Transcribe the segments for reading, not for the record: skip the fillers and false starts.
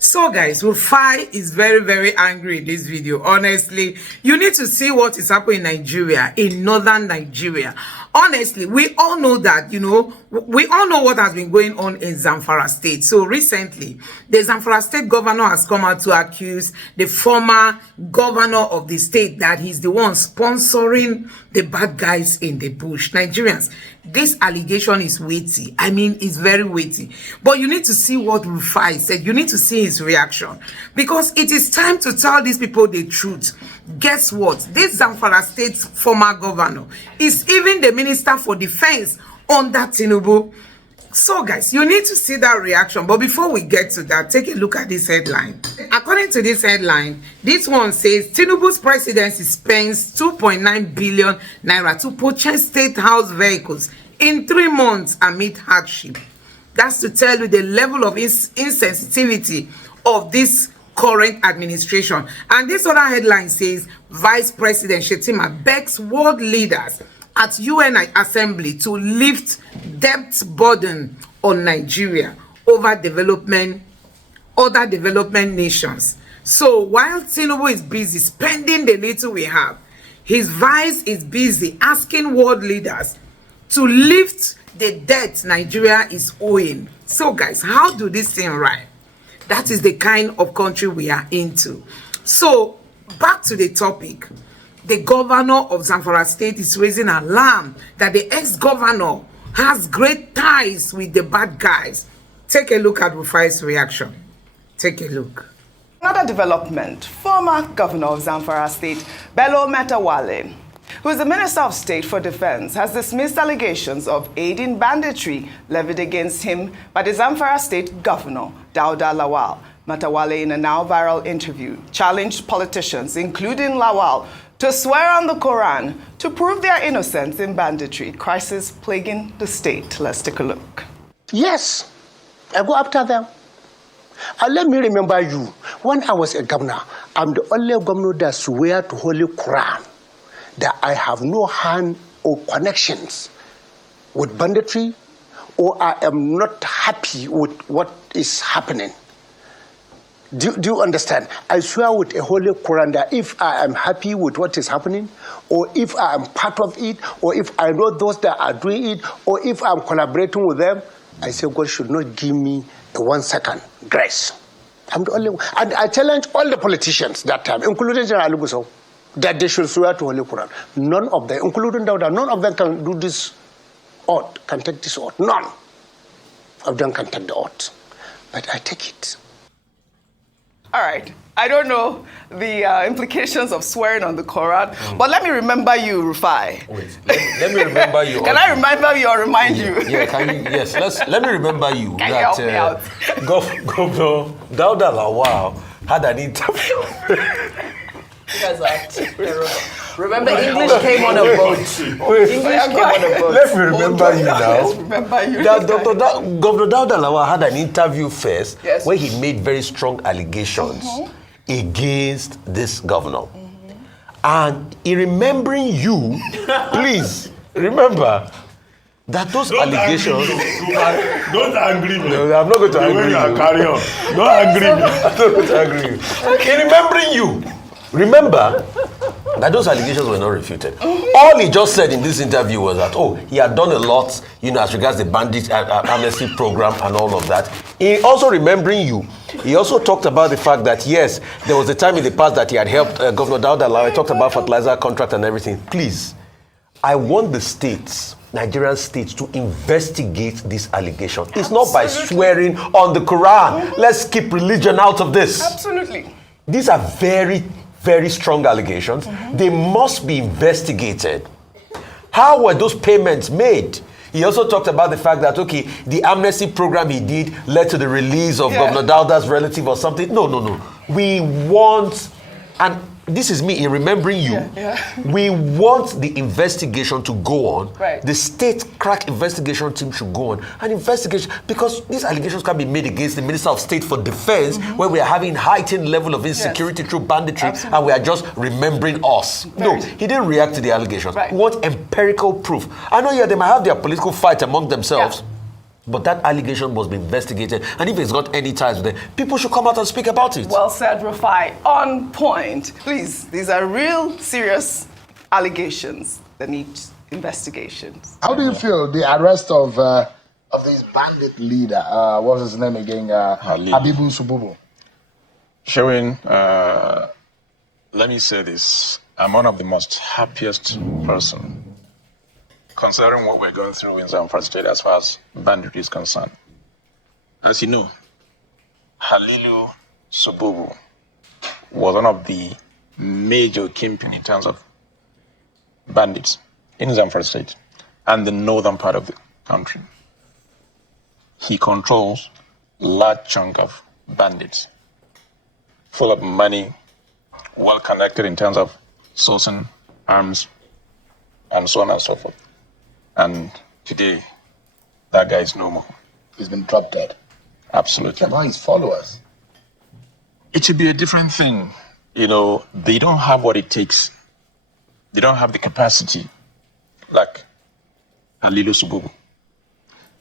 So guys, Rufai is very, very angry in this video. Honestly, you need to see what is happening in Nigeria, in northern Nigeria. Honestly, we all know that, we all know what has been going on in Zamfara state. So recently, the Zamfara state governor has come out to accuse the former governor of the state that he's the one sponsoring the bad guys in the bush. Nigerians, this allegation is weighty. I mean, it's very weighty. But you need to see what Rufai said. You need to see his reaction. Because it is time to tell these people the truth. Guess what? This Zamfara State's former governor is even the Minister for Defense under Tinubu. So guys, you need to see that reaction. But before we get to that, take a look at this headline. According to this headline, this one says Tinubu's presidency spends 2.9 billion naira to purchase state house vehicles in 3 months amid hardship. That's to tell you the level of insensitivity of this current administration. And this other headline says Vice President Shettima begs world leaders at UN Assembly to lift debt burden on Nigeria over other development nations. So while Tinubu is busy spending the little we have, his vice is busy asking world leaders to lift the debt Nigeria is owing. So guys, how do this thing right? That is the kind of country we are into. So back to the topic. The governor of Zamfara State is raising alarm that the ex-governor has great ties with the bad guys. Take a look at Rufai's reaction. Take a look. Another development, former governor of Zamfara State, Bello Matawalle, who is the Minister of State for Defense, has dismissed allegations of aiding banditry levied against him by the Zamfara State Governor, Dauda Lawal. Matawalle, in a now viral interview, challenged politicians, including Lawal, to swear on the Quran to prove their innocence in banditry crisis plaguing the state. Let's take a look. Yes, I go after them. And let me remember you, when I was a governor, I'm the only governor that swear to Holy Quran that I have no hand or connections with banditry, or I am not happy with what is happening. Do you understand? I swear with a Holy Quran that if I am happy with what is happening, or if I am part of it, or if I know those that are doing it, or if I'm collaborating with them, I say God should not give me a 1 second grace. I'm the only one. And I challenge all the politicians that time, including General Alubuso, that they should swear to Holy Quran. None of them, including Dauda, none of them can do this oath, can take this oath. None of them can take the oath. But I take it. All right. I don't know the implications of swearing on the Quran, but let me remember you, Rufai. Wait, let me remember you. Can I remember you or remind you? Yeah, yes, let me remember you. Can you help me out? Governor Dauda Lawal had an interview. You guys are remember, English came on a boat. English came on a boat. Let me remember you now. Let's remember you. Governor Dauda Lawal had an interview first, yes, where he made very strong allegations against this governor. And in remembering you, please remember that those allegations. Don't angry me. No, I'm not going to angry you. Carry on. Don't angry me. I'm not going to angry you. In remembering you, remember that those allegations were not refuted. All he just said in this interview was that, he had done a lot, as regards the bandit amnesty program and all of that. In also remembering you, he also talked about the fact that, yes, there was a time in the past that he had helped Governor Dauda Lawal. He talked about fertilizer contract and everything. Please, I want the states, Nigerian states, to investigate this allegation. It's not by swearing on the Quran. Let's keep religion out of this. Absolutely. These are very, very strong allegations. They must be investigated. How were those payments made? He also talked about the fact that, the amnesty program he did led to the release of Governor Dauda's relative or something. No. We want, and this is me in remembering you, we want the investigation to go on. Right. The state crack investigation team should go on. An investigation, because these allegations can be made against the Minister of State for Defense, where we are having heightened level of insecurity through banditry, and we are just remembering us. No, he didn't react to the allegations. Right. We want empirical proof. I know, they might have their political fight among themselves. But that allegation must be investigated. And if it's got any ties with it, people should come out and speak about it. Well said, Rufai. On point. Please, these are real serious allegations that need investigations. How do you feel the arrest of this bandit leader? What's his name again? Habibu Sububu. Sherwin, let me say this. I'm one of the most happiest person considering what we're going through in Zamfara State as far as banditry is concerned. As you know, Halilu Sububu was one of the major kingpin in terms of bandits in Zamfara State and the northern part of the country. He controls a large chunk of bandits, full of money, well connected in terms of sourcing arms, and so on and so forth. And today, that guy is no more. He's been dropped dead. Absolutely. About his followers. It should be a different thing. You know, they don't have what it takes. They don't have the capacity like Halilu Sububu.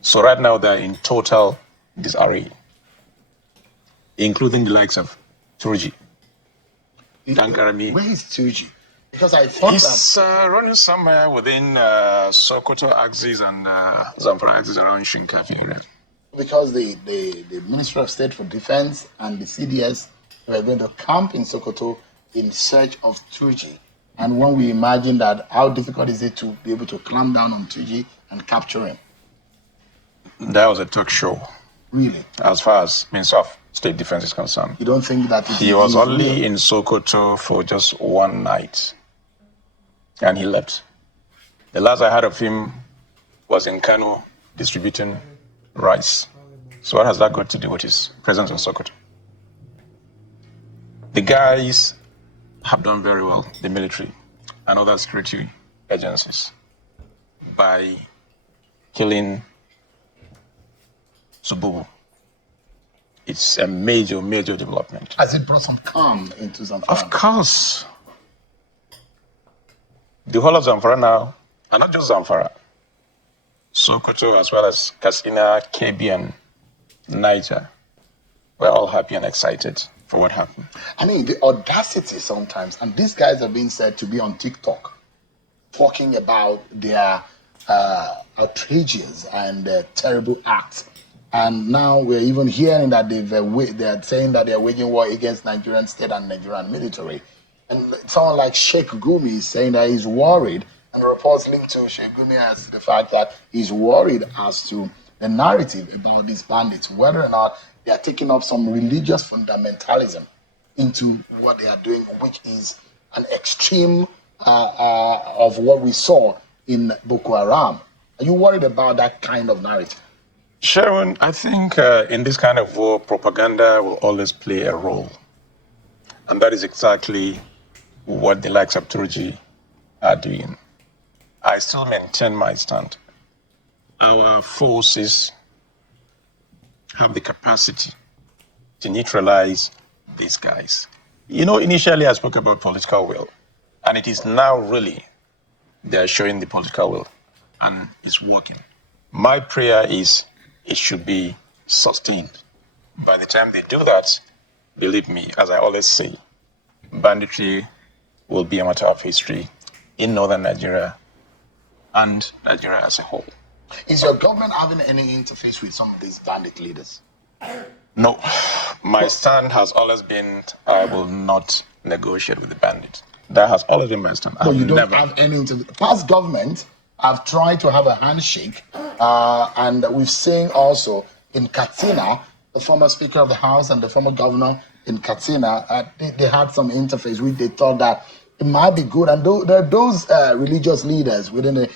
So right now they're in total disarray, including the likes of Turji. Dankarami. Where is Tuji? Because I thought he's running somewhere within Sokoto axis and Zamfara axis around Shinkafi area. Because the Ministry of State for Defense and the CDS were going to camp in Sokoto in search of Tuji. And when we imagine that, how difficult is it to be able to clamp down on Tuji and capture him? That was a talk show. Really? As far as Minister of State Defense is concerned. You don't think that he was only in Sokoto for just one night. And he left. The last I heard of him was in Kano distributing rice. So what has that got to do with his presence in Sokoto? The guys have done very well, the military and other security agencies, by killing Sububu. It's a major, major development. Has it brought some calm into Zamfara? Of course. The whole of Zamfara now, and not just Zamfara, Sokoto as well as Katsina, Kebbi, and Niger, we're all happy and excited for what happened. I mean, the audacity sometimes, and these guys are being said to be on TikTok, talking about their outrageous and terrible acts. And now we're even hearing that they're saying that they're waging war against Nigerian state and Nigerian military. And someone like Sheikh Gumi is saying that he's worried, and reports linked to Sheikh Gumi as the fact that he's worried as to the narrative about these bandits, whether or not they are taking up some religious fundamentalism into what they are doing, which is an extreme of what we saw in Boko Haram. Are you worried about that kind of narrative? Sharon, I think in this kind of war, propaganda will always play a role. And that is exactly what the likes of Turji are doing. I still maintain my stand. Our forces have the capacity to neutralize these guys. You know, initially I spoke about political will, and it is now really they're showing the political will, and it's working. My prayer is it should be sustained. By the time they do that, believe me, as I always say, banditry will be a matter of history in northern Nigeria and Nigeria as a whole. Is your government having any interface with some of these bandit leaders? No. My stand has always been I will not negotiate with the bandits. That has always been my stand. So you don't have any interface. Past government have tried to have a handshake, and we've seen also in Katsina, the former Speaker of the House and the former governor in Katsina, they had some interface which they thought that it might be good. And there are those religious leaders within the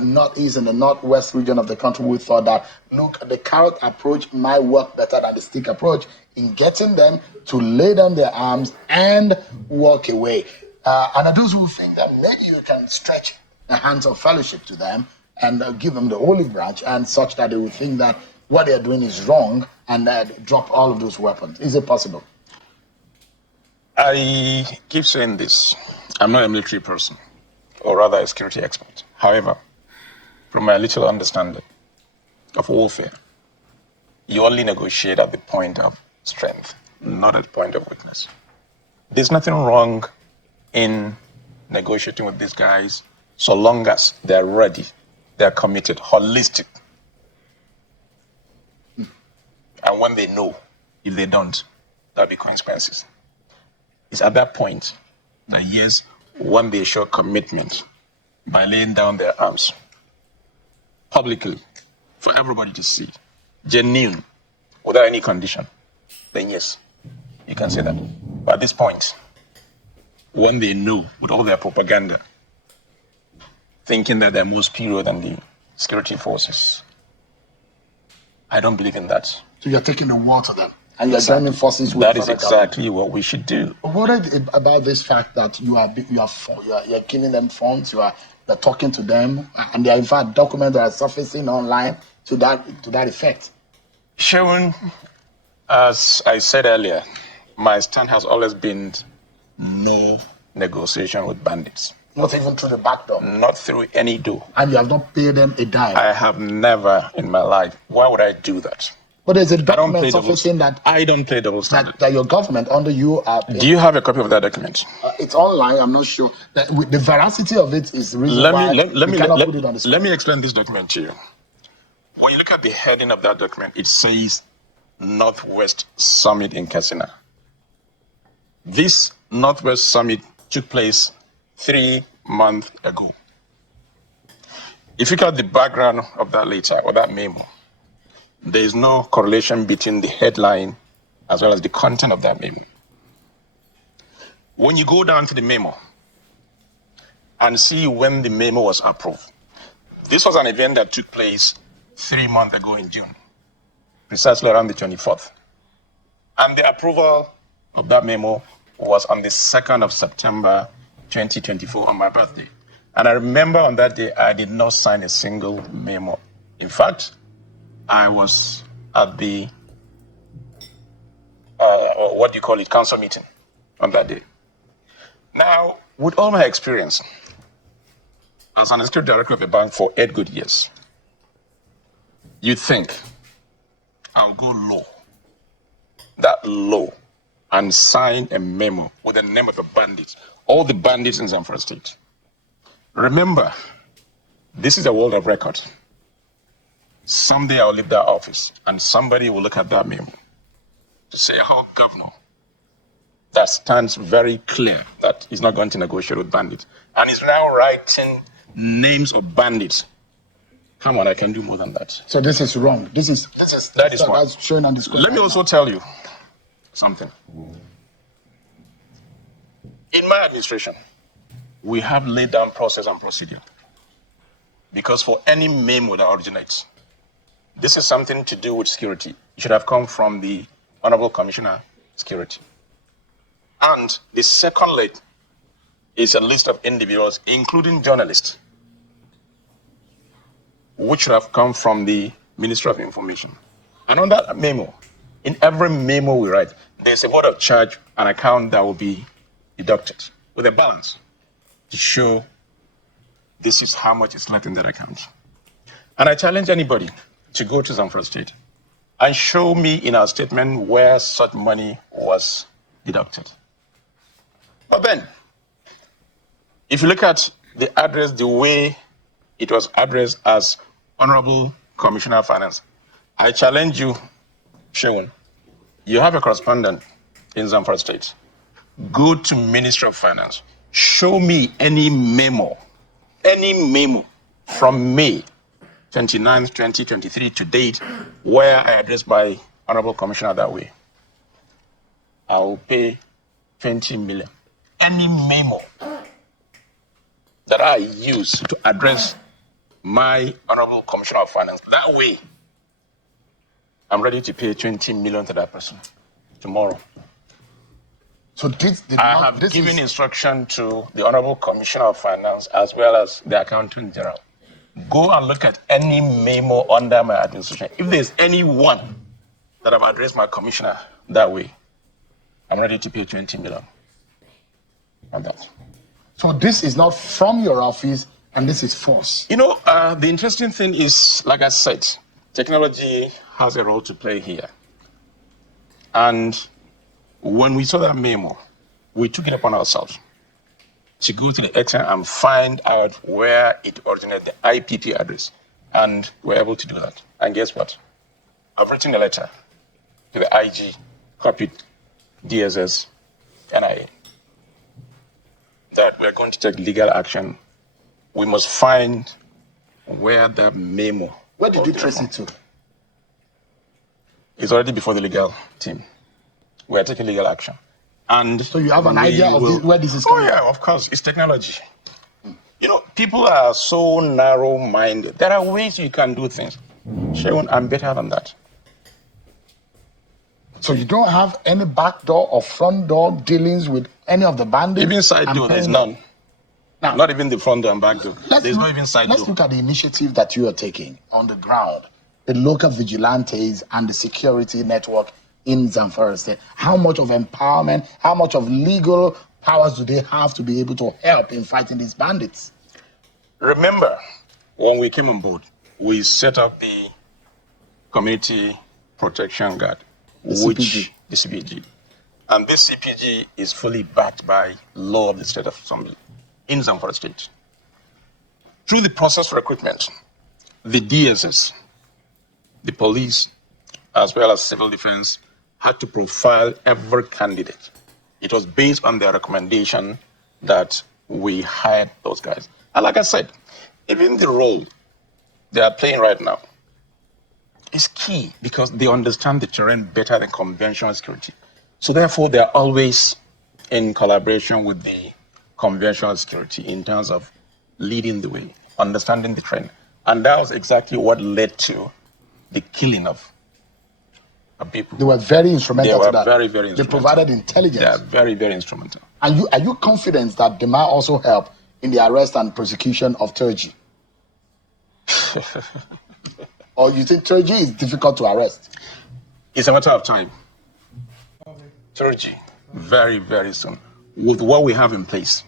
northeast and the northwest region of the country who thought that, look, the carrot approach might work better than the stick approach in getting them to lay down their arms and walk away. And there are those who think that maybe you can stretch the hands of fellowship to them and give them the olive branch, and such that they will think that what they're doing is wrong and drop all of those weapons. Is it possible? I keep saying this. I'm not a military person, or rather a security expert. However, from my little understanding of warfare, you only negotiate at the point of strength, not at the point of weakness. There's nothing wrong in negotiating with these guys so long as they're ready, they're committed, holistic. And when they know, if they don't, there'll be consequences. It's at that point that, yes, when they show commitment by laying down their arms publicly for everybody to see, genuine, without any condition, then yes, you can say that. But at this point, when they know with all their propaganda, thinking that they're more superior than the security forces, I don't believe in that. So you're taking the war to them, and you're joining forces with that is federal exactly government. what we should do. What about this fact that you're giving them funds, you're talking to them, and there are in fact documents that are surfacing online to that effect? Sharon, as I said earlier, my stand has always been no negotiation with bandits. Not even through the back door. Not through any door. And you have not paid them a dime. I have never in my life. Why would I do that? But there's a document surfacing that I don't play double standard. that your government under you are. Do you have a copy of that document? It's online. I'm not sure. The veracity of it is the reason why we cannot put it on the screen. Let me explain this document to you. When you look at the heading of that document, it says Northwest Summit in Katsina. This Northwest Summit took place 3 months ago. If you look at the background of that letter or that memo, there is no correlation between the headline as well as the content of that memo. When you go down to the memo and see when the memo was approved, this was an event that took place 3 months ago in June, precisely around the 24th. And the approval of that memo was on the 2nd of September 2024 on my birthday. And I remember on that day, I did not sign a single memo. In fact, I was at the, council meeting on that day. Now, with all my experience as an executive director of a bank for 8 good years, you'd think I'll go low, and sign a memo with the name of the bandits, all the bandits in Zamfara State. Remember, this is a world of record. Someday I'll leave that office and somebody will look at that memo to say, oh, governor, that stands very clear that he's not going to negotiate with bandits. And he's now writing names of bandits. Come on, I can do more than that. So this is wrong. That is one. Showing on the screen. Let me also tell you something. In my administration, we have laid down process and procedure. Because for any memo that originates, this is something to do with security. It should have come from the Honorable Commissioner, Security. And the second list is a list of individuals, including journalists, which should have come from the Ministry of Information. And on that memo, in every memo we write, there's a word of charge, an account that will be deducted with a balance to show this is how much is left in that account. And I challenge anybody to go to Zamfara State and show me in our statement where such money was deducted. But then, if you look at the address, the way it was addressed as Honorable Commissioner of Finance, I challenge you, Shewan, you have a correspondent in Zamfara State. Go to Ministry of Finance. Show me any memo from May 29th, 2023 to date, where I addressed my Honorable Commissioner that way. I will pay 20 million. Any memo that I use to address my Honorable Commissioner of Finance that way, I'm ready to pay 20 million to that person tomorrow. So I have given instruction to the Honorable Commissioner of Finance as well as the Accountant General. Go and look at any memo under my administration. If there's any one that I've addressed my commissioner that way, I'm ready to pay 20 million on that. So this is not from your office, and this is false. You know, the interesting thing is, like I said, technology has a role to play here. And when we saw that memo, we took it upon ourselves to go to the extent and find out where it originated, the IPP address. And we're able to do that. And guess what? I've written a letter to the IG, copied DSS, NIA, that we're going to take legal action. We must find where that memo. Where did you trace it to? It's already before the legal team. We are taking legal action. And So you have an idea of where this is coming from? Oh yeah, of course. It's technology. You know, people are so narrow-minded. There are ways you can do things. Shaun, I'm better than that. So you don't have any back door or front door dealings with any of the bandits? Even side door, there's none. Now, not even the front door and back door. There's no even side door. Let's look at the initiative that you are taking on the ground. The local vigilantes and the security network in Zamfara State. How much of empowerment, how much of legal powers do they have to be able to help in fighting these bandits? Remember, when we came on board, we set up the Community Protection Guard, the CPG. And this CPG is fully backed by law of the state of Assembly in Zamfara State. Through the process of recruitment, the DSS, the police, as well as civil defense, had to profile every candidate. It was based on their recommendation that we hired those guys. And like I said, even the role they are playing right now is key because they understand the terrain better than conventional security. So therefore, they're always in collaboration with the conventional security in terms of leading the way, understanding the trend. And that was exactly what led to the killing of people. They were very instrumental to that. They were very, very instrumental. They provided intelligence. They are very, very instrumental. And are you confident that they might also help in the arrest and prosecution of Turji? Or you think Turji is difficult to arrest? It's a matter of time. Turji, very, very soon. With what we have in place,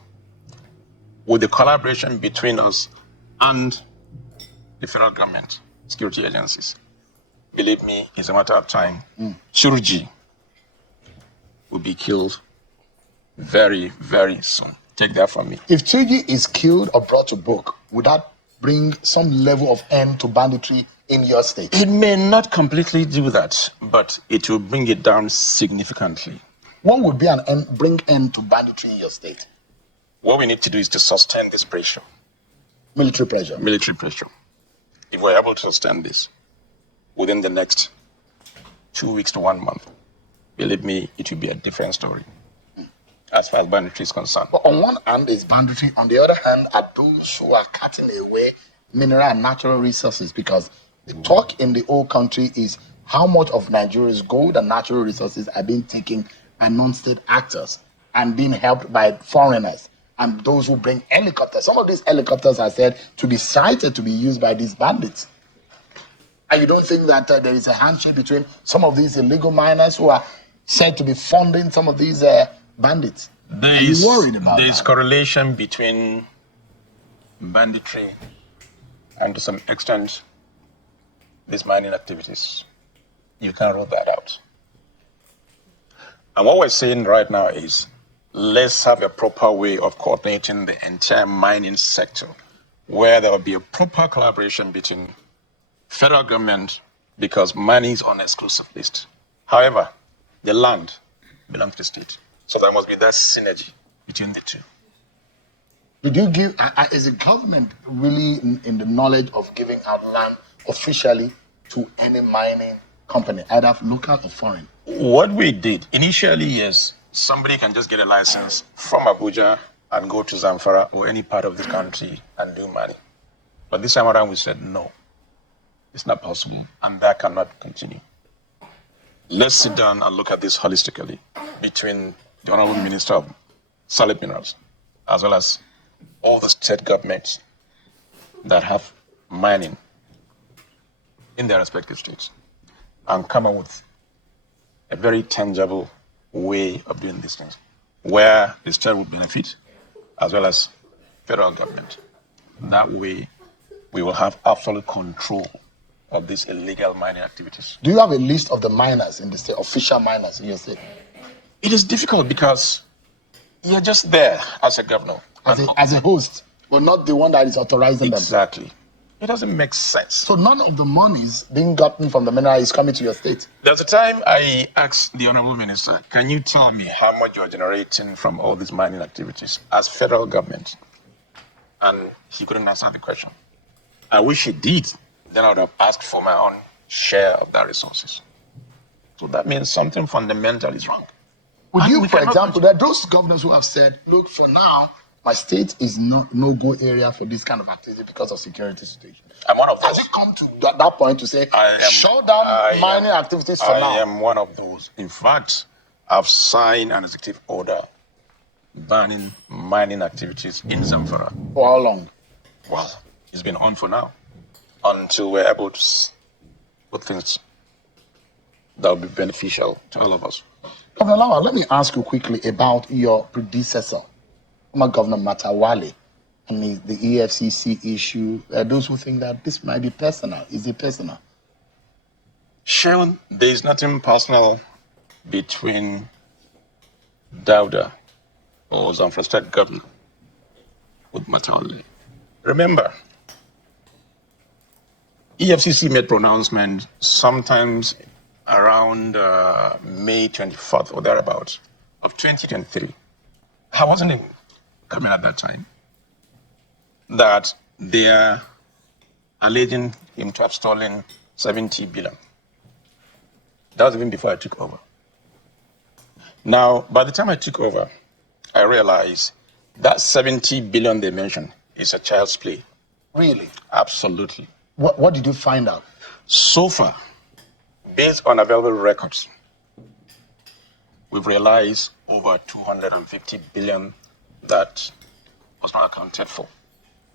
with the collaboration between us and the federal government, security agencies, believe me, it's a matter of time. Turji will be killed very, very soon. Take that from me. If Turji is killed or brought to book, would that bring some level of end to banditry in your state? It may not completely do that, but it will bring it down significantly. What would be bring end to banditry in your state? What we need to do is to sustain this pressure. Military pressure? Military pressure. If we're able to sustain this within the next 2 weeks to 1 month, believe me, it will be a different story as far as banditry is concerned. But on one hand is banditry, on the other hand are those who are cutting away mineral and natural resources, because the talk in the whole country is how much of Nigeria's gold and natural resources are being taken by non-state actors and being helped by foreigners and those who bring helicopters. Some of these helicopters are said to be sighted to be used by these bandits. And you don't think that there is a handshake between some of these illegal miners who are said to be funding some of these bandits? Are you worried about There is correlation between banditry and to some extent these mining activities. You can't rule that out. And what we're saying right now is let's have a proper way of coordinating the entire mining sector where there will be a proper collaboration between federal government, because money is on an exclusive list. However, the land belongs to the state. So there must be that synergy between the two. Did you give, is the government really in the knowledge of giving out land officially to any mining company, either local or foreign? What we did, initially, yes, somebody can just get a license from Abuja and go to Zamfara or any part of the country and do mining. But this time around we said no. It's not possible, and that cannot continue. Let's sit down and look at this holistically between the Honorable Minister of Solid Minerals, as well as all the state governments that have mining in their respective states, and come up with a very tangible way of doing these things, where the state will benefit, as well as federal government. That way, we will have absolute control of these illegal mining activities. Do you have a list of the miners in the state, official miners in your state? It is difficult because you're just there as a governor. As a host, but not the one that is authorizing them. Exactly. It doesn't make sense. So none of the monies being gotten from the mineral is coming to your state? There's a time I asked the Honorable Minister, can you tell me how much you're generating from all these mining activities as federal government? And he couldn't answer the question. I wish he did. Then I would have asked for my own share of that resources. So that means something fundamental is wrong. Would you, for example, there are those governors who have said, look, for now, my state is not no-go area for this kind of activity because of security situation. I'm one of those. Has it come to that point to say, shut down mining activities for now? I am one of those. In fact, I've signed an executive order banning mining activities in Zamfara. For how long? Well, it's been on for now, until we're able to put things that will be beneficial to all of us. Governor Lawal, let me ask you quickly about your predecessor, former Governor Matawale, and the EFCC issue. Those who think that this might be personal. Is it personal? Sharon, there is nothing personal between Dauda or Zamfara State Governor with Matawale. Remember, EFCC made pronouncements sometimes around May 24th or thereabouts of 2023. I wasn't in government at that time. That they are alleging him to have stolen 70 billion. That was even before I took over. Now, by the time I took over, I realized that 70 billion they mentioned is a child's play. Really? Absolutely. What did you find out? So far, based on available records, we've realized over 250 billion that was not accounted for.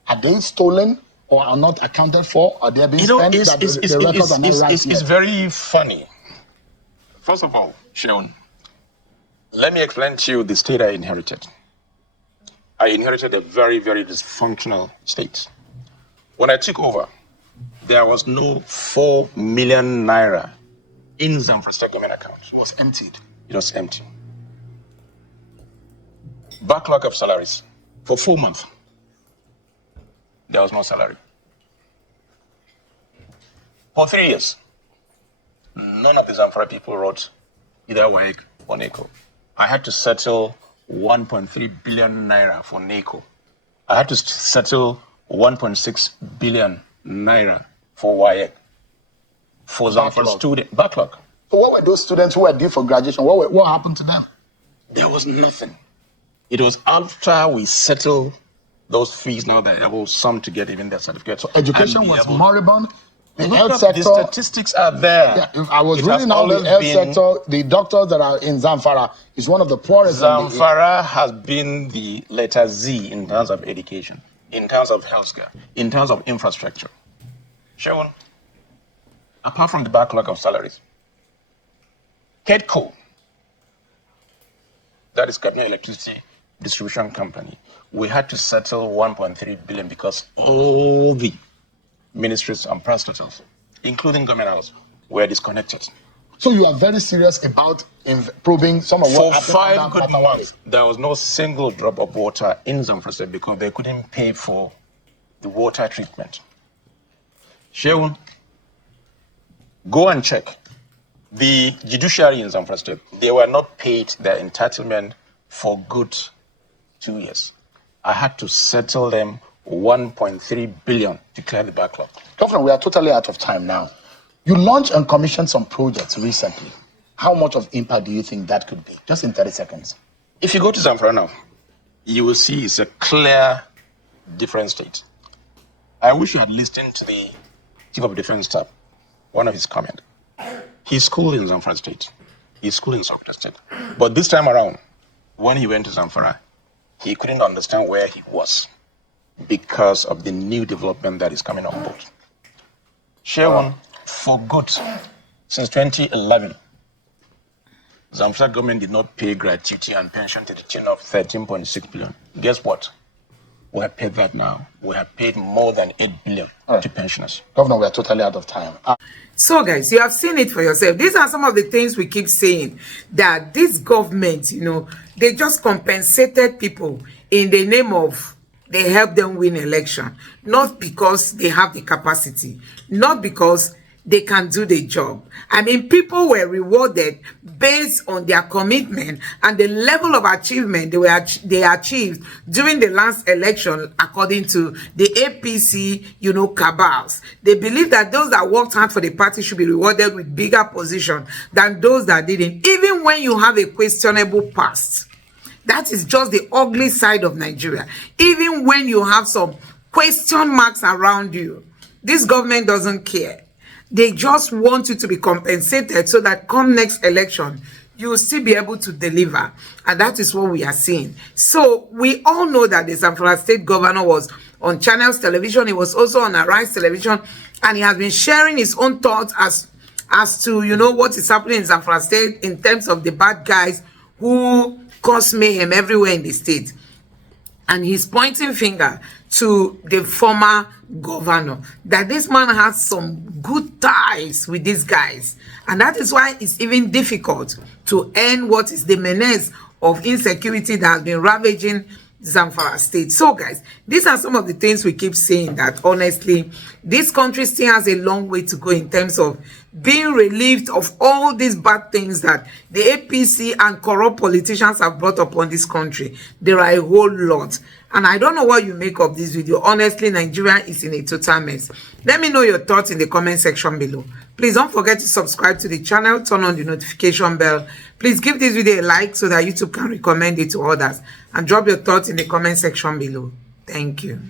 Are they stolen or are not accounted for? Are they being spent? It's very funny. First of all, Shaun, let me explain to you the state I inherited. I inherited a very, very dysfunctional state. When I took over, there was no 4 million naira in Zamfara State government account. It was emptied. It was empty. Backlog of salaries. For 4 months, there was no salary. For 3 years, none of the Zamfara people wrote either WAEC or NECO. I had to settle 1.3 billion naira for NECO. I had to settle 1.6 billion naira for WAEC. For Zamfara student backlog. So what were those students who were due for graduation? What happened to them? There was nothing. It was after we settled those fees, now they're able some to get even their certificate. So education was moribund. The health sector. The statistics are there. Yeah, I was reading now the health sector. The doctors that are in Zamfara is one of the poorest. Zamfara has been the letter Z in terms of education, in terms of healthcare, in terms of infrastructure. Shaun, apart from the backlog of salaries, KEDCO, that is Kaduna Electricity Distribution Company, we had to settle 1.3 billion because all the ministries and parastatals, including government house, were disconnected. So you are very serious about probing some of what happened. For 5 good months, there was no single drop of water in Zamfara State because they couldn't pay for the water treatment. Shaun, go and check. The judiciary in Zamfara State, they were not paid their entitlement for good 2 years. I had to settle them 1.3 billion to clear the backlog. Governor, we are totally out of time now. You launched and commissioned some projects recently. How much of impact do you think that could be? Just in 30 seconds. If you go to Zamfara now, you will see it's a clear, different state. I wish you had listened to the Chief of Defense Staff, one of his comments. He's schooled in Zamfara State. He's schooled in Sokoto State. But this time around, when he went to Zamfara, he couldn't understand where he was because of the new development that is coming on board. Shaun, for good, since 2011, Zamfara government did not pay gratuity and pension to the tune of 13.6 billion. Guess what? We have paid that now. We have paid more than 8 billion to pensioners. Governor, we are totally out of time. So guys, you have seen it for yourself. These are some of the things we keep saying, that this government, they just compensated people in the name of they help them win election, not because they have the capacity, not because they can do the job. I mean, people were rewarded based on their commitment and the level of achievement they achieved during the last election, according to the APC, cabals. They believe that those that worked hard for the party should be rewarded with bigger position than those that didn't, even when you have a questionable past. That is just the ugly side of Nigeria. Even when you have some question marks around you, this government doesn't care. They just want you to be compensated so that come next election, you will still be able to deliver. And that is what we are seeing. So we all know that the Zamfara state governor was on Channels Television. He was also on Arise Television. And he has been sharing his own thoughts as to, what is happening in Zamfara state in terms of the bad guys who cause mayhem everywhere in the state. And he's pointing finger to the former governor, that this man has some good ties with these guys. And that is why it's even difficult to end what is the menace of insecurity that has been ravaging Zamfara state. So guys, these are some of the things we keep saying, that honestly, this country still has a long way to go in terms of being relieved of all these bad things that the APC and corrupt politicians have brought upon this country. There are a whole lot. And I don't know what you make of this video. Honestly, Nigeria is in a total mess. Let me know your thoughts in the comment section below. Please don't forget to subscribe to the channel, turn on the notification bell. Please give this video a like so that YouTube can recommend it to others. And drop your thoughts in the comment section below. Thank you.